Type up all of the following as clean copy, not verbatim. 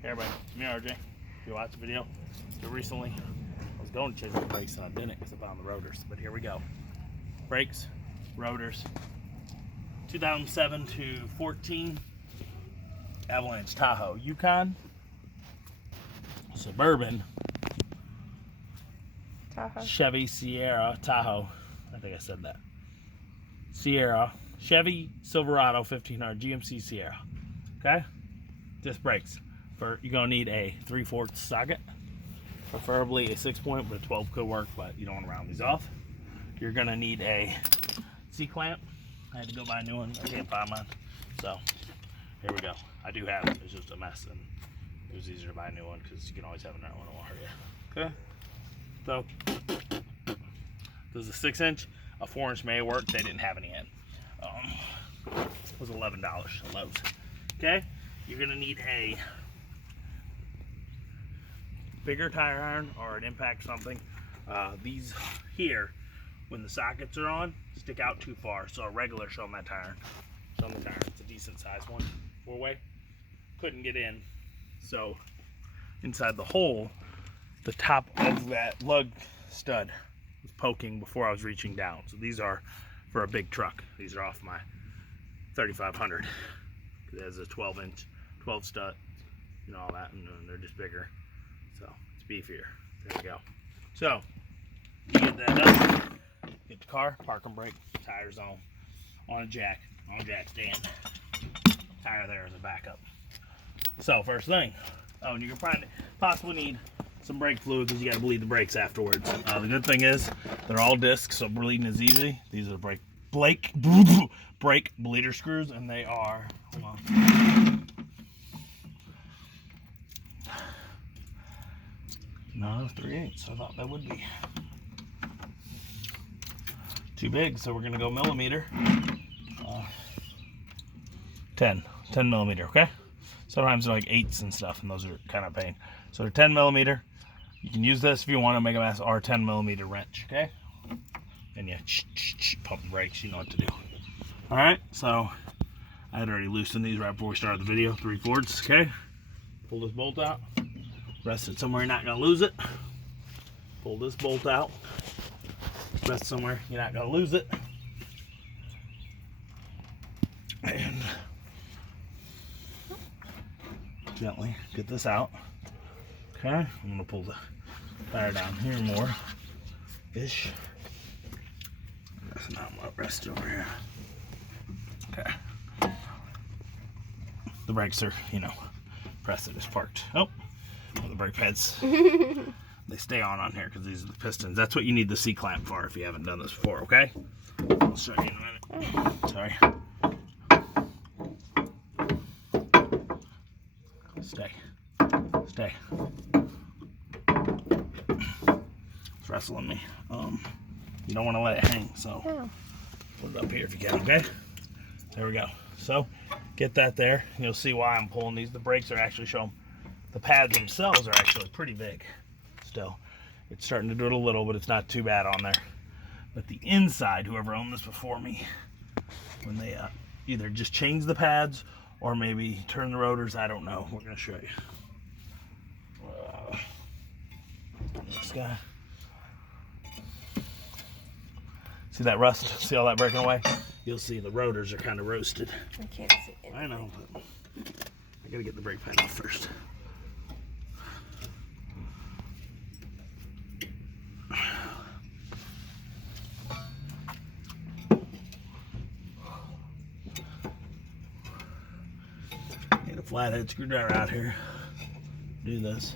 Hey everybody, me RJ. If you watched the video, recently I was going to change the brakes and I didn't because I found the rotors. But here we go. Brakes, rotors, 2007 to 14 Avalanche Tahoe, Yukon, Suburban, Tahoe. Chevy Sierra, Tahoe. I think I said that. Sierra, Chevy Silverado 1500 GMC Sierra. Okay, disc brakes. You're gonna need a 3/4 socket, preferably a 6-point, but a 12 could work, but you don't want to round these off. You're gonna need a C-clamp. I had to go buy a new one. I can't find mine, so here we go. I do have it. It's just a mess, and it was easier to buy a new one because you can always have another one. It won't hurt you. Okay. So this is a 6-inch. A 4-inch may work. They didn't have any in. It was $11 at Lowe's. Okay. You're gonna need a bigger tire iron or an impact something. These here, when the sockets are on, stick out too far. So a regular show my tire iron. Show the tire iron. It's a decent sized one, 4-way. Couldn't get in. So inside the hole, the top of that lug stud was poking before I was reaching down. So these are for a big truck. These are off my 3500. It has a 12-inch, 12 stud, you know, all that, and they're just bigger. So it's beefier. There we go. So you get that done. Get the car, park and brake, tires on a jack stand. Tire there as a backup. So first thing, and you can possibly need some brake fluid because you got to bleed the brakes afterwards. The good thing is they're all discs, so bleeding is easy. These are brake bleeder screws, and they are, hold on. No, 3/8. I thought that would be too big, so we're gonna go millimeter. 10 millimeter. Okay. Sometimes they're like 8s and stuff, and those are kind of pain. So they're 10 millimeter. You can use this if you want to make them as our 10 millimeter wrench. Okay. And you pump the brakes. You know what to do. All right. So I had already loosened these right before we started the video. 3/4. Okay. Pull this bolt out. Rest it somewhere you're not gonna lose it. Pull this bolt out. Rest somewhere you're not gonna lose it. And gently get this out. Okay, I'm gonna pull the tire down here more. Ish. That's not what rested over here. Okay. The brakes are, you know, press it is parked. Oh. The brake pads, they stay on here because these are the pistons. That's what you need the C-clamp for if you haven't done this before, okay? I'll show you in a minute. Sorry. Stay. It's wrestling me. You don't want to let it hang, so put it up here if you can, okay? There we go. So get that there, and you'll see why I'm pulling these. The brakes are actually showing. The pads themselves are actually pretty big still. It's starting to do it a little, but it's not too bad on there. But the inside, whoever owned this before me, when they either just change the pads or maybe turn the rotors, I don't know. We're going to show you. This guy. See that rust? See all that breaking away? You'll see the rotors are kind of roasted. I can't see it. I know, but I got to get the brake pad off first. Need a flathead screwdriver out here. Do this.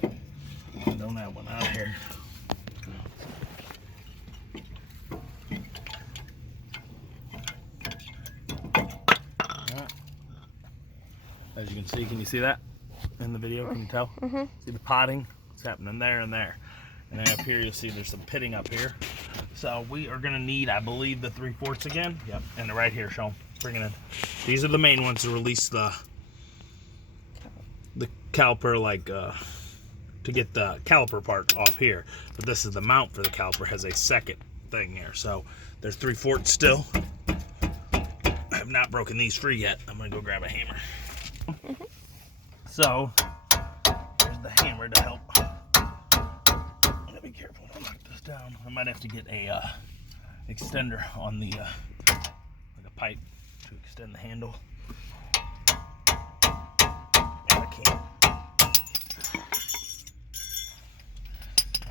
I don't have one out here. Alright. As you can you see that in the video? Can you tell? Mm-hmm. See the potting? It's happening there and there. And then up here you'll see there's some pitting up here. So we are gonna need, I believe, the 3/4 again. Yep. And they're right here, show them. Bring it in. These are the main ones to release the caliper, like to get the caliper part off here. But this is the mount for the caliper, has a second thing here. So there's 3/4 still. I have not broken these free yet. I'm gonna go grab a hammer. So the hammer to help. I'm gonna be careful to knock this down. I might have to get a extender on the like a pipe to extend the handle. I can't.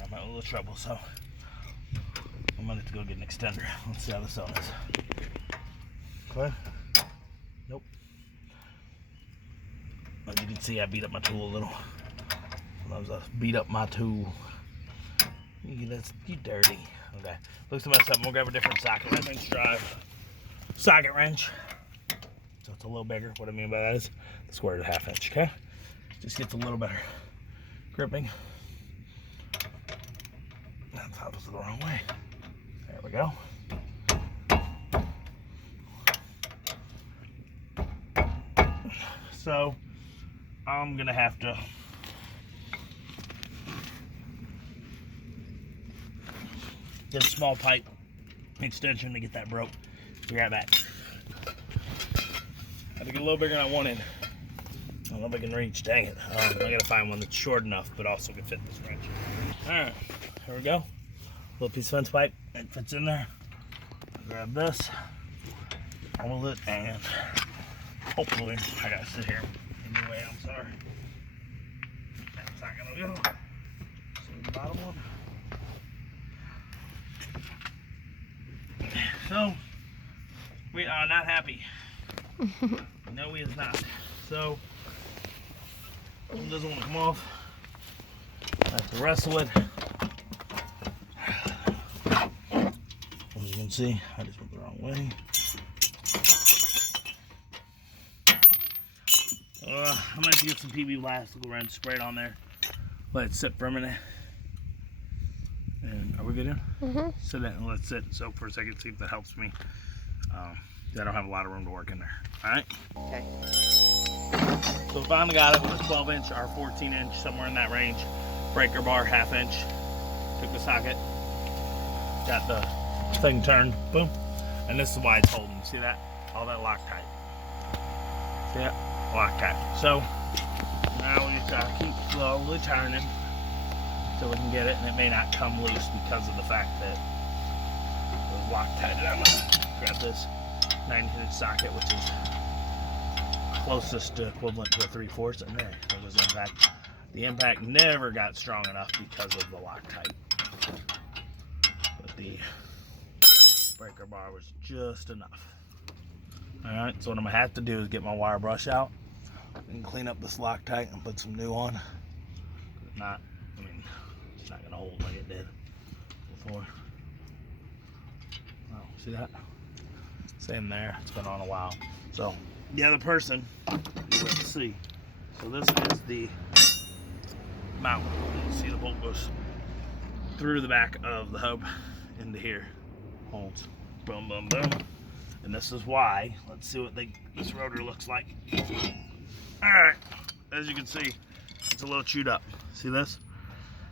I'm having a little trouble, so I'm gonna have to go get an extender. Let's see how this one is. Okay. Nope. As you can see, I beat up my tool a little. Sometimes I beat up my tool. That's you dirty. Okay. Looks to mess up. We'll grab a different socket wrench drive. Socket wrench. So it's a little bigger. What I mean by that is the square is a 1/2 inch. Okay. Just gets a little better gripping. That top is the wrong way. There we go. So I'm gonna have to get a small pipe extension to get that broke. Be right back. I had to get a little bigger than I wanted. I don't know if I can reach. Dang it. I gotta find one that's short enough but also can fit this wrench. Alright, here we go. Little piece of fence pipe. It fits in there. Grab this, hold it, and hopefully I gotta sit here. Anyway, I'm sorry. That's not gonna go. So the bottom one. So we are not happy. No, he is not. So it doesn't want to come off. I have to wrestle it. As you can see, I just went the wrong way. I'm gonna have to get some PB Blast, go around, spray it on there, let it sit for a minute. And are we good in? Mm-hmm. Sit it and let it sit and soak for a second, see if that helps me. I don't have a lot of room to work in there. All right. Okay. So finally got it with a 12 inch or 14 inch, somewhere in that range. Breaker bar, 1/2 inch. Took the socket, got the thing turned, boom. And this is why it's holding. See that? All that Loctite. See that? Loctite. So now we just gotta keep slowly turning so we can get it, and it may not come loose because of the fact that it was Loctite. I'm gonna grab this 19-inch socket, which is closest to equivalent to a 3/4, and there was impact. The impact never got strong enough because of the Loctite, but the breaker bar was just enough. All right, so what I'm gonna have to do is get my wire brush out and clean up this Loctite and put some new on. If not, I mean, it's not gonna hold like it did before. Oh, see that? Same there. It's been on a while. So the other person, let's see. So this is the mount. You see the bolt goes through the back of the hub into here. Holds. Boom, boom, boom. And this is why. Let's see what this rotor looks like. Alright. As you can see, it's a little chewed up. See this?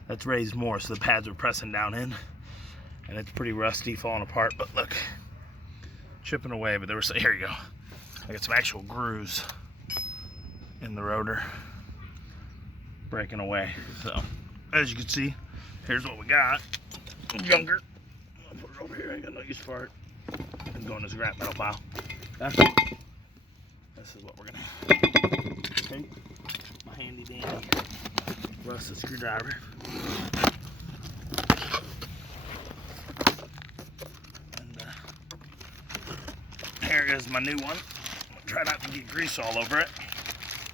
That's raised more, so the pads are pressing down in. And it's pretty rusty, falling apart. But look, chipping away. But there was, here you go. I got some actual grooves in the rotor, breaking away. So, as you can see, here's what we got. Younger. I'll put it over here. I ain't got no use for it. And go in the scrap metal pile. Okay. This is what we're gonna take. My handy dandy rusted screwdriver. And here is my new one. Try not to get grease all over it.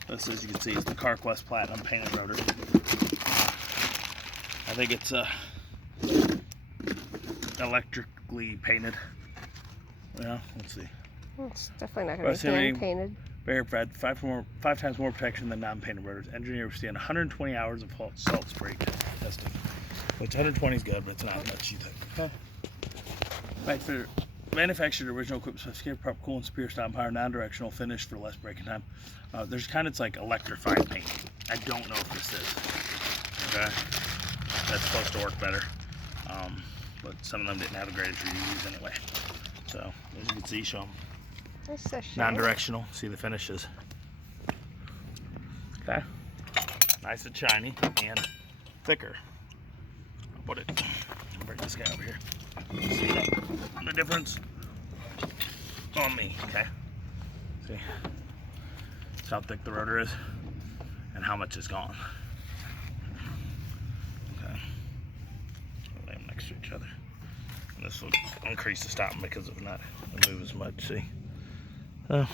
This, as you can see, is the CarQuest Platinum painted rotor. I think it's electrically painted. Well, let's see. It's definitely not going to be hand painted. Verified, five times more protection than non-painted rotors. Engineered to withstand 120 hours of salt spray testing. Which 120 is good, but it's not much, you think. Okay. Manufactured original equipment specification, proper coolant, superior stop power, non-directional finish for less braking time. There's kind of, it's like electrified paint. I don't know if this is. Okay. That's supposed to work better. But some of them didn't have the greatest reviews anyway. So, as you can see, show them. That's so shiny. Non-directional. See the finishes. Okay. nice and shiny and thicker. I'll put it, bring this guy over here. See the difference on me, okay? See how thick the rotor is and how much is gone. Okay, I'll lay them next to each other. And this will increase the stopping because of not move as much. See, not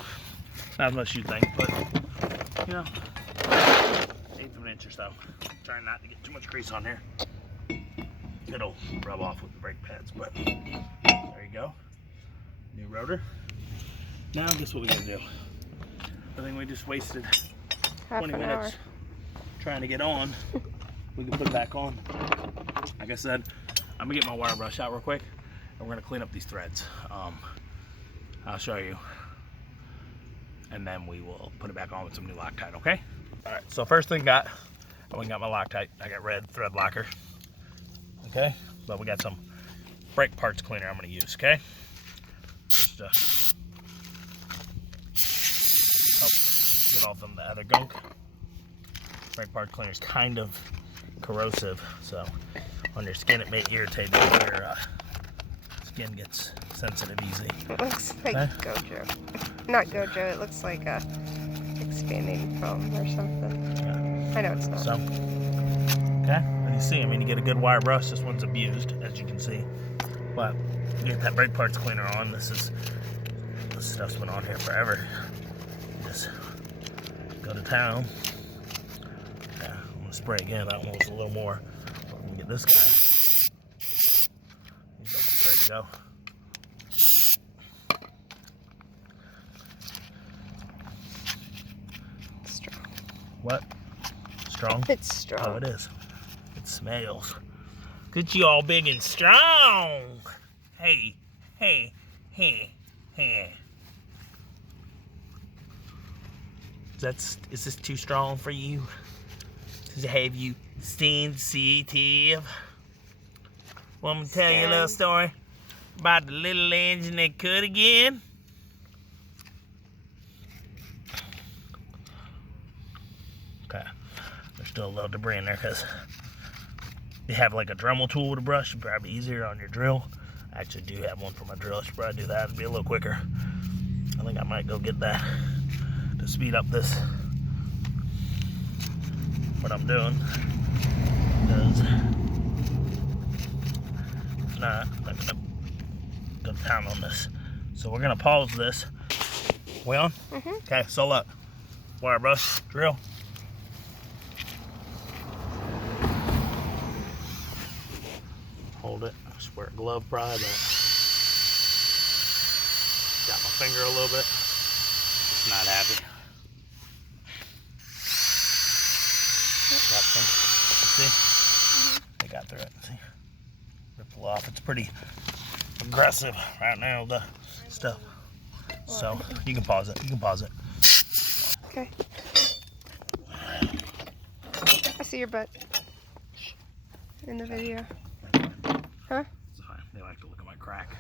as much you think, but you know, 1/8 of an inch or so. Trying not to get too much grease on here. It'll rub off with the brake pads, but there you go. New rotor. Now guess what we gotta do? I think we just wasted 20 minutes trying to get on. We can put it back on. Like I said, I'm gonna get my wire brush out real quick and we're gonna clean up these threads. I'll show you. And then we will put it back on with some new Loctite, okay? All right, so first thing I went and got my Loctite. I got red thread locker, okay? But we got some brake parts cleaner I'm gonna use, okay? Just to help get off them the other gunk. Brake part cleaner is kind of corrosive, so on your skin it may irritate you if your skin gets sensitive easy. It looks like Gojo. Not Gojo, it looks like a expanding foam or something. Yeah. I know it's not. So, okay, and you see, I mean, you get a good wire brush. This one's abused, as you can see. But you get that brake parts cleaner on. This stuff's been on here forever. Just go to town. Yeah, I'm gonna spray again. That one was a little more. I'm gonna get this guy. He's almost ready to go. Strong. What? Strong? It's strong. Oh, it is. It smells. Look at you all big and strong. Hey, hey, hey, hey. Is this too strong for you? Does it have you sensitive? Want me to tell you a little story about the little engine that could again? Okay, there's still a little debris in there because you have like a Dremel tool with a brush. It'd probably be easier on your drill. I actually do have one for my drill. I should probably do that. It'd be a little quicker. I think I might go get that to speed up this, what I'm doing, because if not, I'm gonna go to town on this. So we're gonna pause this. We on? Mm-hmm. Okay, so look, wire brush, drill. Hold it. I should wear a glove probably, but got my finger a little bit. It's not happy. Got some. See? They got through it. See? Ripple off. It's pretty aggressive right now, the stuff. So you can pause it. You can pause it. Okay. I see your butt in the video. Huh? It's fine. They like to look at my crack.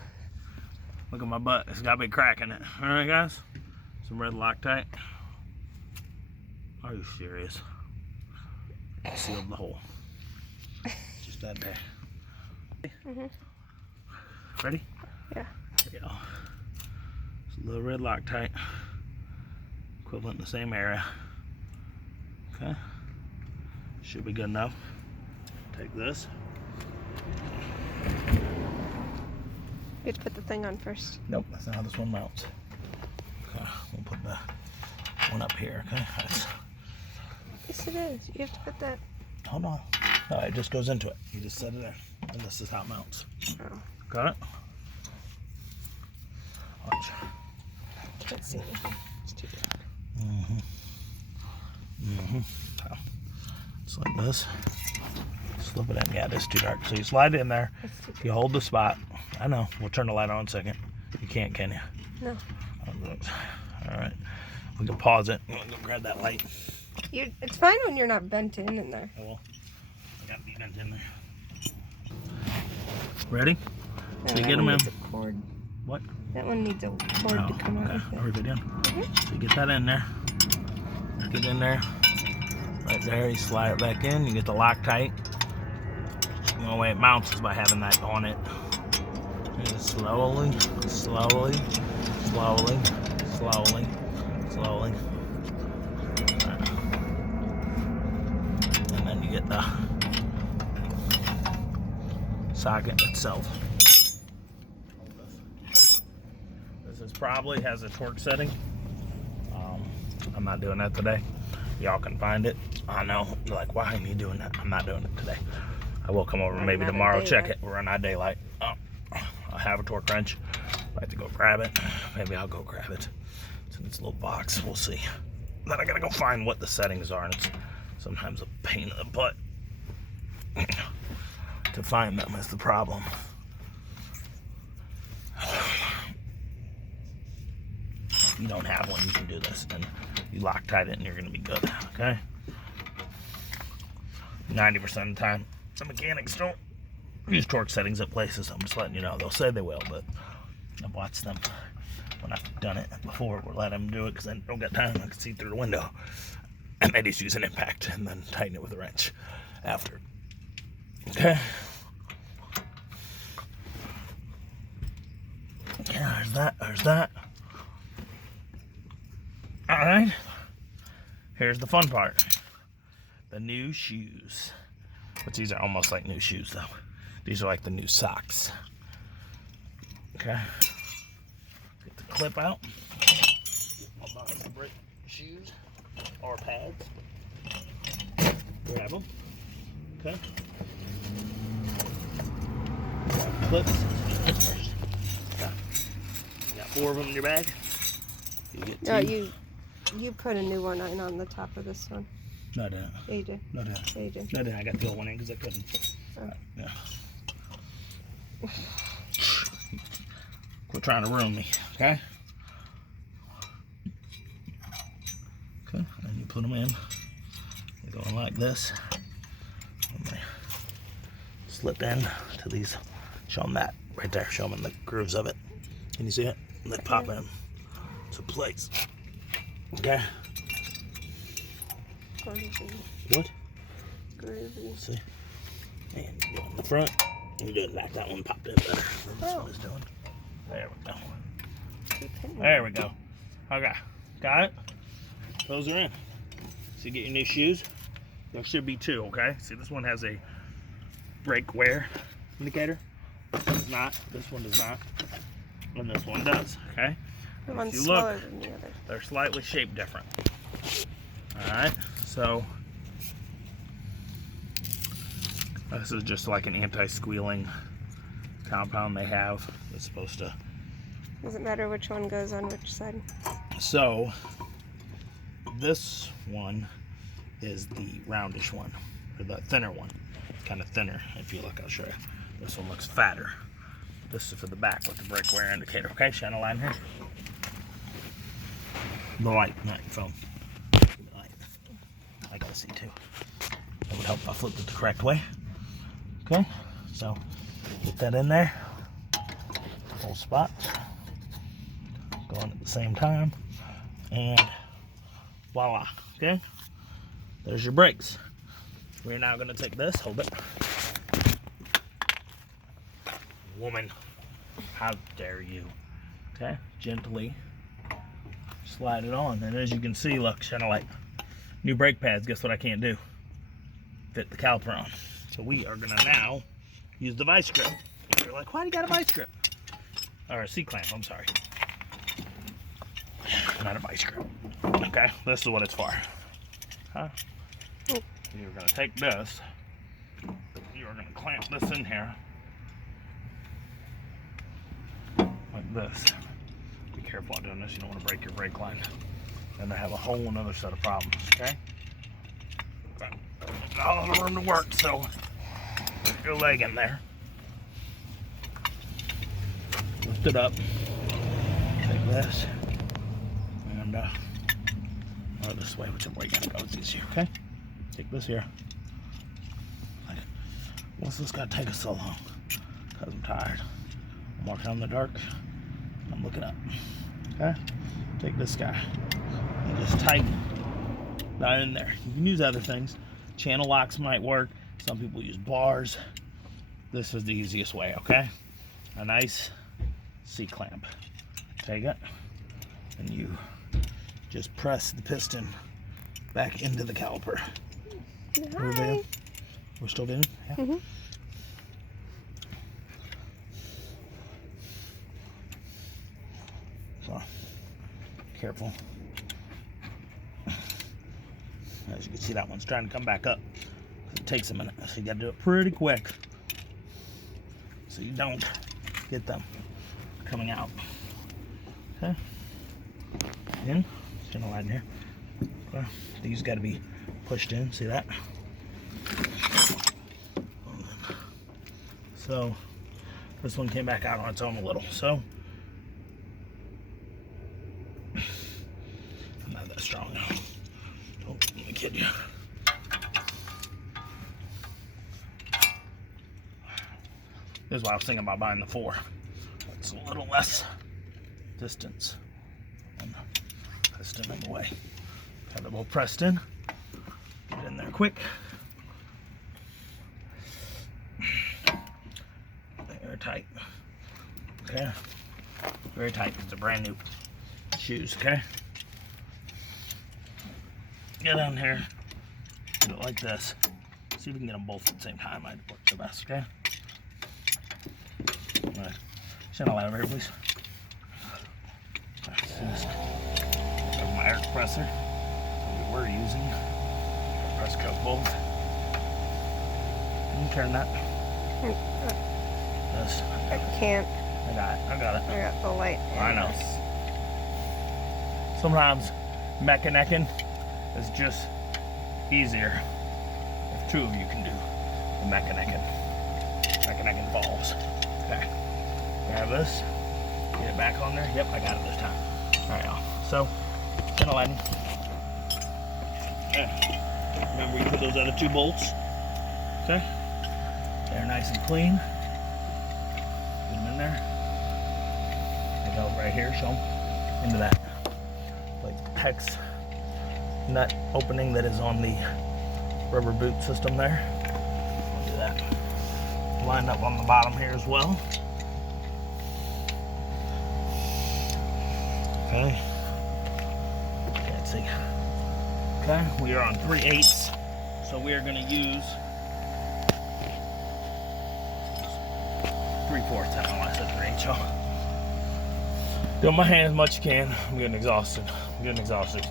Look at my butt. It's got a big crack in it. Alright, guys? Some red Loctite. Are you serious? I sealed the hole. Just that bad. Mm-hmm. Ready? Yeah. Here we go. It's a little red Loctite. Equivalent in the same area. Okay. Should be good enough. Take this. You have to put the thing on first. Nope, that's not how this one mounts. Okay, we'll put the one up here, okay? That's... Yes, it is. You have to put that. Hold on. No, it just goes into it. You just set it there. And this is how it mounts. Oh. Got it? Watch. Can't see. It's too dark. So, it's like this. Slip it in. Yeah, it's too dark. So you slide it in there. You hold the spot. I know. We'll turn the light on in a second. You can't, can you? No. All right. We can pause it. I'm gonna go grab that light. It's fine when you're not bent in there. Oh, well, I got to be bent in there. Ready? So you get them in. Cord. What? That one needs a cord to come out. Okay. Are we good? So you get that in there. Get in there. Right there, you slide it back in, you get the Loctite. The only way it mounts is by having that on it. And slowly, slowly, slowly, slowly, slowly. And then you get the socket itself. This is probably has a torque setting. I'm not doing that today. Y'all can find it. I know, you're like, why are you doing that? I'm not doing it today. I will come over maybe tomorrow, check it. We're running out of daylight. Oh, I have a torque wrench. I have to go grab it. Maybe I'll go grab it. It's in its little box. We'll see. Then I gotta go find what the settings are, and it's sometimes a pain in the butt to find them is the problem. If you don't have one, you can do this, and you Loctite it, and you're gonna be good. Okay. 90% of the time, the mechanics don't use torque settings at places. I'm just letting you know. They'll say they will, but I've watched them when I've done it before. We're letting them do it because I don't got time. I can see through the window. And they just use an impact and then tighten it with a wrench after. Okay. Yeah, there's that. There's that. All right. Here's the fun part. The new shoes. But these are almost like new shoes, though. These are like the new socks. Okay. Get the clip out. I'll buy some brake shoes or pads. Grab them. Okay. Grab the clips. Okay. You got 4 of them in your bag. You get 2. No, you put a new one in on the top of this one. No, I didn't. Yeah, you did. No, I didn't. Yeah, you did. No, I didn't. I got the old one in because I couldn't. Oh. Yeah. Quit trying to ruin me, okay? Okay, and you put them in. They go in like this. And they slip in to these. Show them that right there. Show them the grooves of it. Can you see it? And they pop in to place. Okay. Groovy. What? Groovy. See? And you do it in the front. And you do it back. That one popped in better than this one is doing. There we go. There we go. Okay. Got it? Those are in. So you get your new shoes. There should be 2, okay? See, this one has a brake wear indicator. This one does not. This one does not. And this one does, okay? The And one's if you smaller look, than the other. they're slightly shaped different. Alright, so this is just like an anti-squealing compound they have. It's supposed to. Doesn't matter which one goes on which side. So this one is the roundish one, or the thinner one. Kind of thinner, if you look, I'll show you. This one looks fatter. This is for the back with the brake wear indicator. Okay, shine a line here. The light, not your phone. The light. I gotta see too. That would help if I flipped it the correct way. Okay, so get that in there. Whole spots. Going at the same time. And voila. Okay, there's your brakes. We're now gonna take this, hold it. Woman, how dare you? Okay, gently slide it on, and as you can see, look, shine a light. New brake pads. Guess what I can't do? Fit the caliper on. So we are gonna now use the vice grip. You're like, why do you got a vice grip? Or a C-clamp, I'm sorry. Not a vice grip. Okay, this is what it's for. Huh? You're gonna take this. You're gonna clamp this in here. Like this. Be careful while doing this, you don't want to break your brake line. Then they have a whole another set of problems, okay? Got all the room to work, so put your leg in there. Lift it up. Take this. And oh, this way, whichever way you gotta go, it's easier, okay? Take this here. What's this gotta take us so long? Because I'm tired. I'm walking out in the dark. I'm looking up. Okay? Take this guy and just tighten not in there. You can use other things. Channel locks might work. Some people use bars. This is the easiest way, okay? A nice C-clamp. Take it, and you just press the piston back into the caliper. Hi. We're still doing? Yeah. Mm-hmm. So, careful. As you can see, that one's trying to come back up. It takes a minute, so you gotta do it pretty quick so you don't get them coming out. Okay. In. Gonna line here. Okay. These gotta be pushed in. See that? So this one came back out on its own a little. So I'm not that strong now. Oh, let me kid you. This is why I was thinking about buying the 4. It's a little less distance and piston in the way. Have it all pressed in. Get in there quick. They're tight. Okay. Very tight. It's a brand new shoes, okay? Get on here. Do it like this. See if we can get them both at the same time. I'd work the best, okay? Alright. Stand out over here, please. There's my air compressor that we're using. Press coat bolt. Can you turn that? This. I can't. I got it. I got it. I got the light. I know. Sometimes mechanicking is just easier if 2 of you can do the mechanicking. Mechanicking falls. Okay. Grab this. Get it back on there. Yep, I got it this time. Alright, y'all. So, gonna lighten. Remember you put those other 2 bolts. Okay. They're nice and clean. Put them in there. They go right here, show them. Into that like hex nut opening that is on the rubber boot system there. I'll do that. Lined up on the bottom here as well. Okay. Can't see. Okay, we are on 3/8, so we are going to use 3/4. I don't know why I said 3/8, y'all. Doing my hand as much as you can. I'm getting exhausted. Can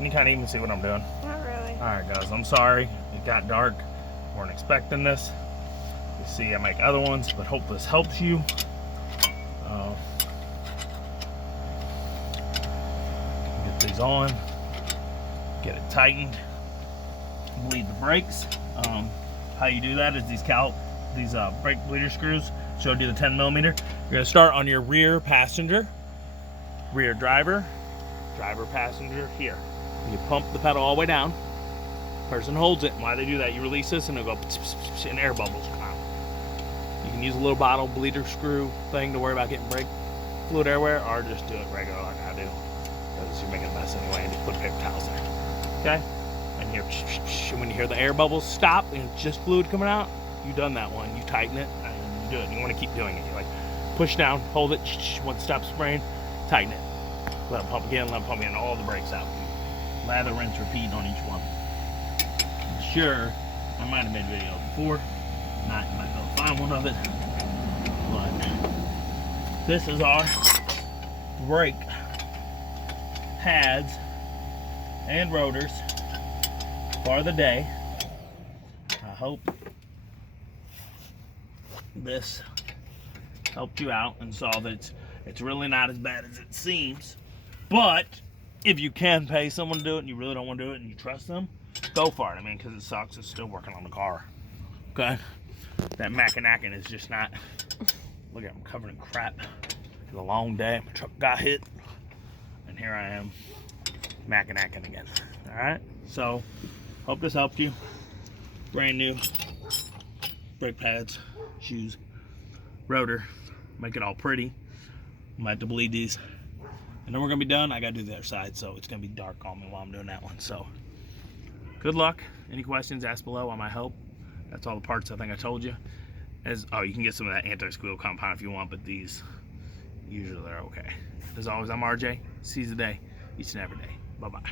you kind of even see what I'm doing? Not really. Alright guys, I'm sorry. It got dark. Weren't expecting this. You see I make other ones, but hope this helps you. Get these on. Get it tightened. Bleed the brakes. How you do that is these brake bleeder screws. Showed you the 10mm. You're going to start on your rear passenger, rear driver, driver passenger here. You pump the pedal all the way down. Person holds it. And while they do that, you release this and it'll go and air bubbles come out. You can use a little bottle bleeder screw thing to worry about getting brake fluid everywhere, or just do it regular like I do, because you're making a mess anyway, and just put paper towels there. Okay? And you're, when you hear the air bubbles stop and it's just fluid coming out, you done that one. You tighten it and you do it. And you want to keep doing it. You like push down, hold it. Once it stops spraying, tighten it. Let it pump again. Let it pump again. All the brakes out. Lather, rinse, repeat on each one. I'm sure I might have made a video before. Not, you might be able to find one of it. But this is our brake pads and rotors for the day. I hope this helped you out and saw that it's really not as bad as it seems. But if you can pay someone to do it and you really don't want to do it and you trust them, go for it. I mean, because it sucks. It's still working on the car. Okay? That Macanacan is just not. Look at, I'm covered in crap. It's a long day. My truck got hit. And here I am, Macanacan again. Alright? So, hope this helped you. Brand new brake pads, shoes, rotor. Make it all pretty. Might have to bleed these. And then we're going to be done. I got to do the other side, so it's going to be dark on me while I'm doing that one. So, good luck. Any questions, ask below on my help. That's all the parts I think I told you. You can get some of that anti-squeal compound if you want, but these usually are okay. As always, I'm RJ. Seize the day, each and every day. Bye-bye.